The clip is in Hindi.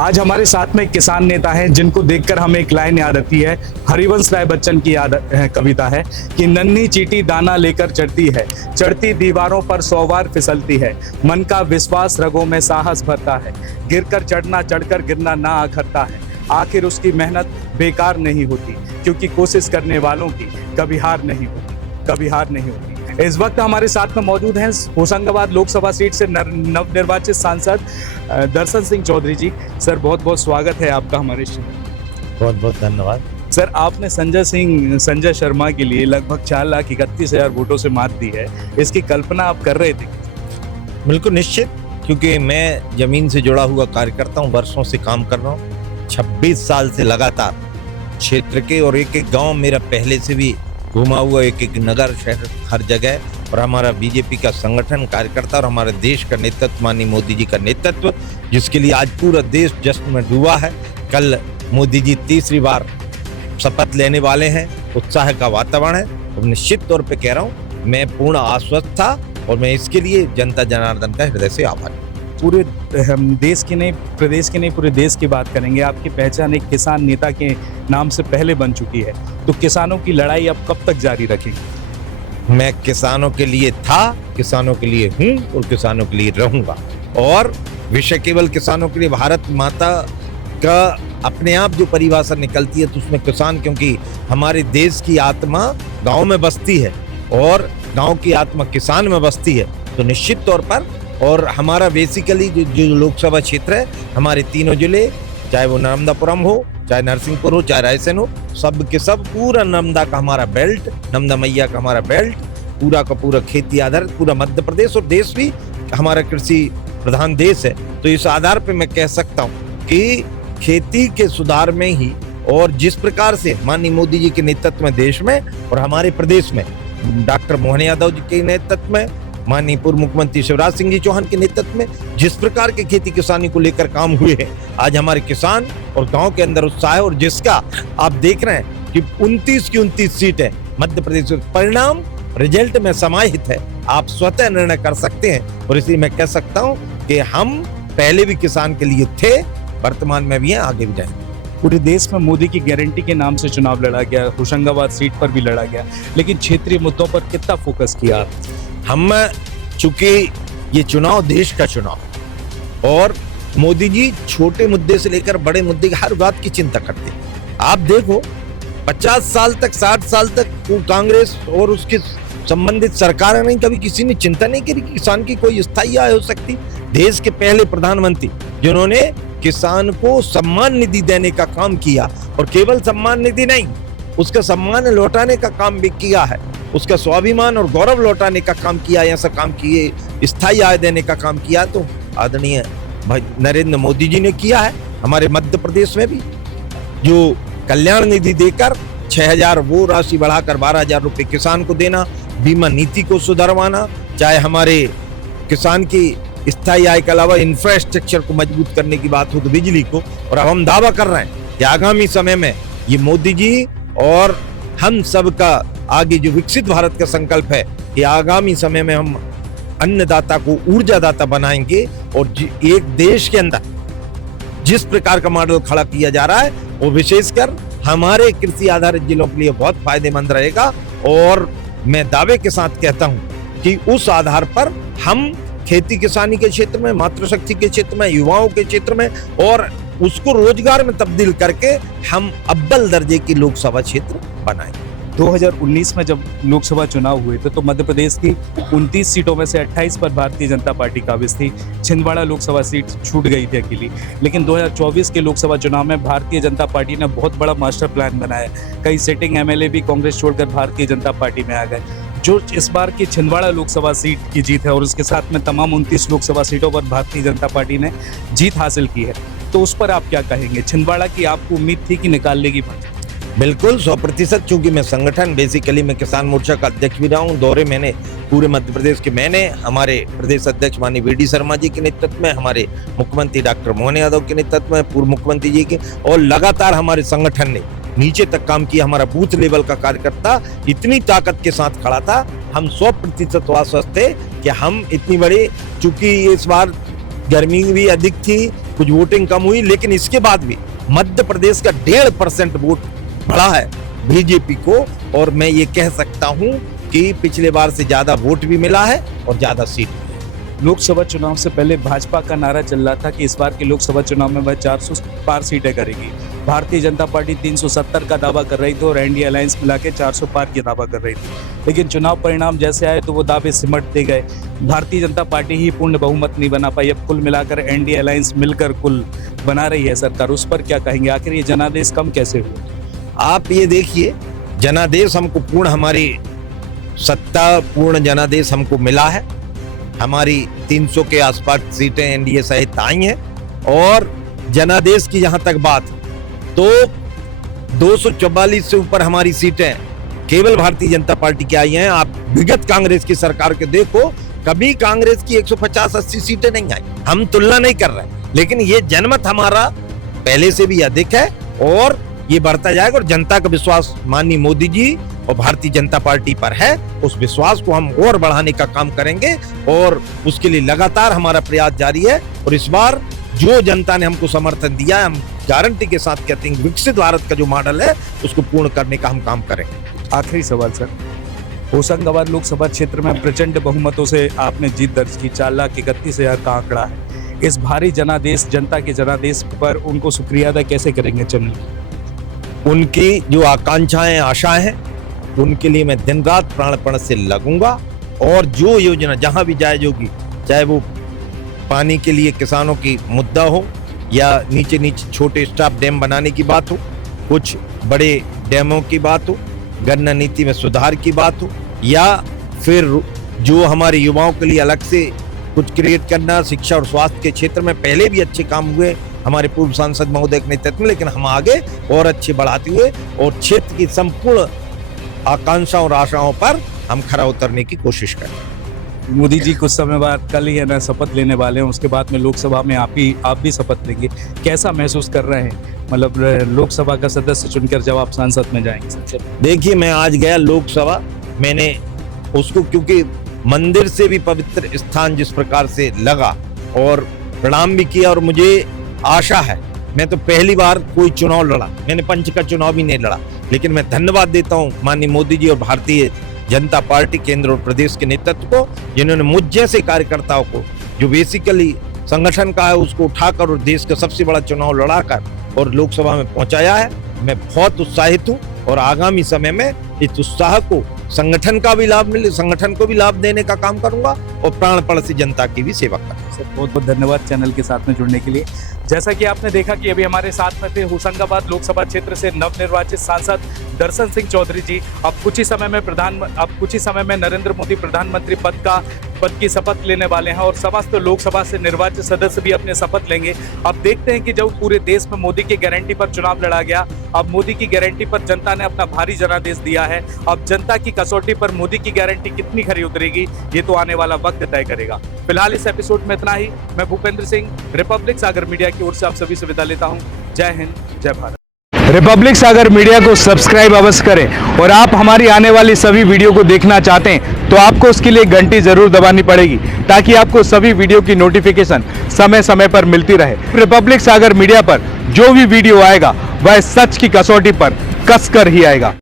आज हमारे साथ में किसान नेता हैं जिनको देखकर हमें एक लाइन याद आती है, हरिवंश राय बच्चन की याद कविता है कि नन्ही चींटी दाना लेकर चढ़ती है, चढ़ती दीवारों पर 100 बार फिसलती है, मन का विश्वास रगों में साहस भरता है, गिरकर चढ़ना चढ़कर गिरना ना अखरता है, आखिर उसकी मेहनत बेकार नहीं होती क्योंकि कोशिश करने वालों की कभी हार नहीं होती, कभी हार नहीं होती। इस वक्त हमारे साथ में मौजूद हैं होशंगाबाद लोकसभा सीट से नवनिर्वाचित सांसद दर्शन सिंह चौधरी जी। सर बहुत बहुत स्वागत है आपका हमारे शो में। बहुत बहुत धन्यवाद। सर आपने संजय शर्मा के लिए लगभग 4,31,000 वोटों से मात दी है, इसकी कल्पना आप कर रहे थे? बिल्कुल निश्चित, क्योंकि मैं जमीन से जुड़ा हुआ कार्यकर्ता हूँ, वर्षों से काम कर रहा हूँ, 26 साल से लगातार क्षेत्र के, और एक एक गांव मेरा पहले से भी घुमा हुआ, एक एक नगर शहर हर जगह, और हमारा बीजेपी का संगठन कार्यकर्ता और हमारे देश का नेतृत्व, माननीय मोदी जी का नेतृत्व, जिसके लिए आज पूरा देश जश्न में डूबा है। कल मोदी जी तीसरी बार शपथ लेने वाले हैं, उत्साह का वातावरण है, और निश्चित तौर पे कह रहा हूँ मैं पूर्ण आश्वस्त था, और मैं इसके लिए जनता जनार्दन का हृदय से आभारी हूँ। पूरे देश की नहीं, प्रदेश की नहीं, पूरे देश की बात करेंगे। आपकी पहचान एक किसान नेता के नाम से पहले बन चुकी है, तो किसानों की लड़ाई अब कब तक जारी रखेंगे? मैं किसानों के लिए था, किसानों के लिए हूँ और किसानों के लिए रहूंगा। और विषय केवल किसानों के लिए, भारत माता का अपने आप जो परिभाषा निकलती है तो उसमें किसान, क्योंकि हमारे देश की आत्मा गांव में बसती है और गांव की आत्मा किसान में बसती है, तो निश्चित तौर पर। और हमारा बेसिकली जो लोकसभा क्षेत्र है, हमारे तीनों जिले, चाहे वो नर्मदापुरम हो, चाहे नरसिंहपुर हो, चाहे रायसेन हो, सब के सब पूरा नर्मदा का हमारा बेल्ट, नर्मदा मैया का हमारा बेल्ट, पूरा का पूरा खेती आधारित, पूरा मध्य प्रदेश, और देश भी हमारा कृषि प्रधान देश है। तो इस आधार पे मैं कह सकता हूँ कि खेती के सुधार में ही, और जिस प्रकार से माननीय मोदी जी के नेतृत्व में देश में और हमारे प्रदेश में डॉक्टर मोहन यादव जी के नेतृत्व में, माननीय पूर्व मुख्यमंत्री शिवराज सिंह जी चौहान के नेतृत्व में जिस प्रकार के खेती किसानी को लेकर काम हुए हैं, आज हमारे किसान और गांव के अंदर उत्साह है, और जिसका आप देख रहे हैं कि 29 की 29 सीटें मध्य प्रदेश में परिणाम रिजल्ट में समाहित है। आप स्वतः निर्णय कर सकते हैं, और इसलिए मैं कह सकता हूं कि हम पहले भी किसान के लिए थे, वर्तमान में भी हैं, आगे भी जाएंगे। पूरे देश में मोदी की गारंटी के नाम से चुनाव लड़ा गया, होशंगाबाद सीट पर भी लड़ा गया, लेकिन क्षेत्रीय मुद्दों पर कितना फोकस किया? हम, चूंकि ये चुनाव देश का चुनाव, और मोदी जी छोटे मुद्दे से लेकर बड़े मुद्दे की हर बात की चिंता करते हैं। आप देखो 50 साल तक, 60 साल तक कांग्रेस और उसके संबंधित सरकारें नहीं, कभी किसी ने चिंता नहीं करी कि किसान की कोई स्थायी आय हो सकती। देश के पहले प्रधानमंत्री जिन्होंने किसान को सम्मान निधि देने का काम किया, और केवल सम्मान निधि नहीं, उसका सम्मान लौटाने का काम भी किया है, उसका स्वाभिमान और गौरव लौटाने का काम किया, ऐसा काम किए, स्थायी आय देने का काम किया, तो आदरणीय भाई नरेंद्र मोदी जी ने किया है। हमारे मध्य प्रदेश में भी जो कल्याण निधि देकर 6,000 वो राशि बढ़ाकर 12,000 रुपए किसान को देना, बीमा नीति को सुधरवाना, चाहे हमारे किसान की स्थायी आय के अलावा इंफ्रास्ट्रक्चर को मजबूत करने की बात हो तो बिजली को, और अब हम दावा कर रहे हैं कि आगामी समय में ये मोदी जी और हम सब का आगे जो विकसित भारत का संकल्प है कि आगामी समय में हम अन्नदाता को ऊर्जादाता बनाएंगे, और एक देश के अंदर जिस प्रकार का मॉडल खड़ा किया जा रहा है वो विशेषकर हमारे कृषि आधारित जिलों के लिए बहुत फायदेमंद रहेगा। और मैं दावे के साथ कहता हूं कि उस आधार पर हम खेती किसानी के क्षेत्र में, मातृशक्ति के क्षेत्र में, युवाओं के क्षेत्र में, और उसको रोजगार में तब्दील करके हम अव्वल दर्जे की लोकसभा क्षेत्र बनाएंगे। 2019 में जब लोकसभा चुनाव हुए थे तो मध्य प्रदेश की 29 सीटों में से 28 पर भारतीय जनता पार्टी काबिज थी। छिंदवाड़ा लोकसभा सीट छूट गई थी अकेली, लेकिन 2024 के लोकसभा चुनाव में भारतीय जनता पार्टी ने बहुत बड़ा मास्टर प्लान बनाया। कई सिटिंग एमएलए भी कांग्रेस छोड़कर भारतीय जनता पार्टी में आ गए। जो इस बार की छिंदवाड़ा लोकसभा सीट की जीत है, और उसके साथ में तमाम 29 लोकसभा सीटों पर भारतीय जनता पार्टी ने जीत हासिल की है, तो उस पर आप क्या कहेंगे? छिंदवाड़ा की आपको उम्मीद थी कि निकाल लेगी? बिल्कुल 100%, चूंकि मैं संगठन, बेसिकली मैं किसान मोर्चा का अध्यक्ष भी रहा हूँ। दौरे मैंने पूरे मध्य प्रदेश के, मैंने हमारे प्रदेश अध्यक्ष माननीय वीडी शर्मा जी के नेतृत्व में, हमारे मुख्यमंत्री डॉक्टर मोहन यादव के नेतृत्व में, पूर्व मुख्यमंत्री जी के, और लगातार हमारे संगठन ने नीचे तक काम किया। हमारा बूथ लेवल का कार्यकर्ता इतनी ताकत के साथ खड़ा था, हम 100% आश्वस्त थे कि हम इतनी बड़ी, चूंकि इस बार गर्मी भी अधिक थी, कुछ वोटिंग कम हुई, लेकिन इसके बाद भी मध्य प्रदेश का 1.5% वोट बढ़ा है बीजेपी को, और मैं ये कह सकता हूं कि पिछले बार से ज्यादा वोट भी मिला है और ज्यादा सीट भी। लोकसभा चुनाव से पहले भाजपा का नारा चल रहा था कि इस बार के लोकसभा चुनाव में वह 400 पार सीटें करेगी। भारतीय जनता पार्टी 370 का दावा कर रही थी और एनडीए अलायंस मिला के 400 पार की दावा कर रही थी, लेकिन चुनाव परिणाम जैसे आए तो वो दावे सिमटते गए। भारतीय जनता पार्टी ही पूर्ण बहुमत नहीं बना पाई। अब कुल मिलाकर एनडीए अलायंस मिलकर कुल बना रही है सरकार। उस पर क्या कहेंगे? आखिर ये जनादेश कम कैसे हुआ? आप ये देखिए, जनादेश हमको पूर्ण, हमारी सत्ता पूर्ण जनादेश हमको मिला है। हमारी 300 के आसपास सीटें एनडीए सहित आई हैं, और जनादेश की जहां तक बात तो 244 से ऊपर हमारी सीटें केवल भारतीय जनता पार्टी की आई हैं। आप विगत कांग्रेस की सरकार के देखो, कभी कांग्रेस की 150-80 सीटें नहीं आई। हम तुलना नहीं कर रहे, लेकिन ये जनमत हमारा पहले से भी अधिक है और ये बढ़ता जाएगा। और जनता का विश्वास माननीय मोदी जी और भारतीय जनता पार्टी पर है, उस विश्वास को हम और बढ़ाने का काम करेंगे और उसके लिए लगातार हमारा प्रयास जारी है। और इस बार जो जनता ने हमको समर्थन दिया है, हम गारंटी के साथ कहते हैं विकसित भारत का जो मॉडल है उसको पूर्ण करने का हम काम करेंगे। आखिरी सवाल सर, होशंगाबाद लोकसभा क्षेत्र में प्रचंड बहुमतों से आपने जीत दर्ज की। 4,31,000 का आंकड़ा है। इस भारी जनादेश, जनता के जनादेश पर उनको शुक्रिया अदा कैसे करेंगे चैनल? उनकी जो आकांक्षाएं, आशाएं हैं, उनके लिए मैं दिन रात प्राणपण से लगूंगा। और जो योजना जहां भी जायज होगी, चाहे वो पानी के लिए किसानों की मुद्दा हो या नीचे नीचे छोटे स्टॉप डैम बनाने की बात हो, कुछ बड़े डैमों की बात हो, गन्ना नीति में सुधार की बात हो, या फिर जो हमारे युवाओं के लिए अलग से कुछ क्रिएट करना, शिक्षा और स्वास्थ्य के क्षेत्र में पहले भी अच्छे काम हुए हमारे पूर्व सांसद महोदय के नेतृत्व में, लेकिन हम आगे और अच्छे बढ़ाते हुए और क्षेत्र की संपूर्ण आकांक्षाओं और आशाओं पर हम खरा उतरने की कोशिश करें। मोदी जी कुछ समय बाद, कल ही है ना, शपथ लेने वाले हैं। उसके बाद में लोकसभा में आप भी शपथ लेंगे। कैसा महसूस कर रहे हैं? मतलब लोकसभा का सदस्य चुनकर जब आप सांसद में जाएंगे। देखिए, मैं आज गया लोकसभा, मैंने उसको क्योंकि मंदिर से भी पवित्र स्थान जिस प्रकार से लगा और प्रणाम भी किया, और मुझे आशा है, मैं तो पहली बार कोई चुनाव लड़ा, मैंने पंच का चुनाव भी नहीं लड़ा, लेकिन मैं धन्यवाद देता हूं माननीय मोदी जी और भारतीय जनता पार्टी केंद्र और प्रदेश के नेतृत्व को, जिन्होंने मुझ जैसे कार्यकर्ताओं को, जो बेसिकली संगठन का है, उसको उठाकर और देश का सबसे बड़ा चुनाव लड़ाकर और लोकसभा में पहुंचाया है। मैं बहुत उत्साहित हूं और आगामी समय में इस उत्साह को संगठन का भी लाभ मिले, संगठन को भी लाभ देने का काम करूंगा और प्राणपण से जनता की भी सेवा करूंगा। सर, बहुत बहुत धन्यवाद चैनल के साथ में जुड़ने के लिए। जैसा कि आपने देखा कि अभी हमारे साथ में थे होशंगाबाद लोकसभा क्षेत्र से नवनिर्वाचित सांसद दर्शन सिंह चौधरी जी। अब कुछ ही समय में नरेंद्र मोदी प्रधानमंत्री पद की शपथ लेने वाले हैं और समस्त लोकसभा से निर्वाचित सदस्य भी अपने शपथ लेंगे। अब देखते हैं कि जब पूरे देश में मोदी की गारंटी पर चुनाव लड़ा गया, अब मोदी की गारंटी पर जनता ने अपना भारी जनादेश दिया है। अब जनता की कसौटी पर मोदी की गारंटी कितनी खरी उतरेगी, ये तो आने वाला वक्त तय करेगा। फिलहाल इस एपिसोड में इतना ही। मैं भूपेंद्र सिंह, रिपब्लिक सागर मीडिया की ओर से आप सभी से विदा लेता हूं। जय हिंद, जय भारत। रिपब्लिक सागर मीडिया को सब्सक्राइब अवश्य करें, और आप हमारी आने वाली सभी वीडियो को देखना चाहते हैं तो आपको उसके लिए घंटी जरूर दबानी पड़ेगी, ताकि आपको सभी वीडियो की नोटिफिकेशन समय समय पर मिलती रहे। रिपब्लिक सागर मीडिया पर जो भी वीडियो आएगा वह सच की कसौटी पर कसकर ही आएगा।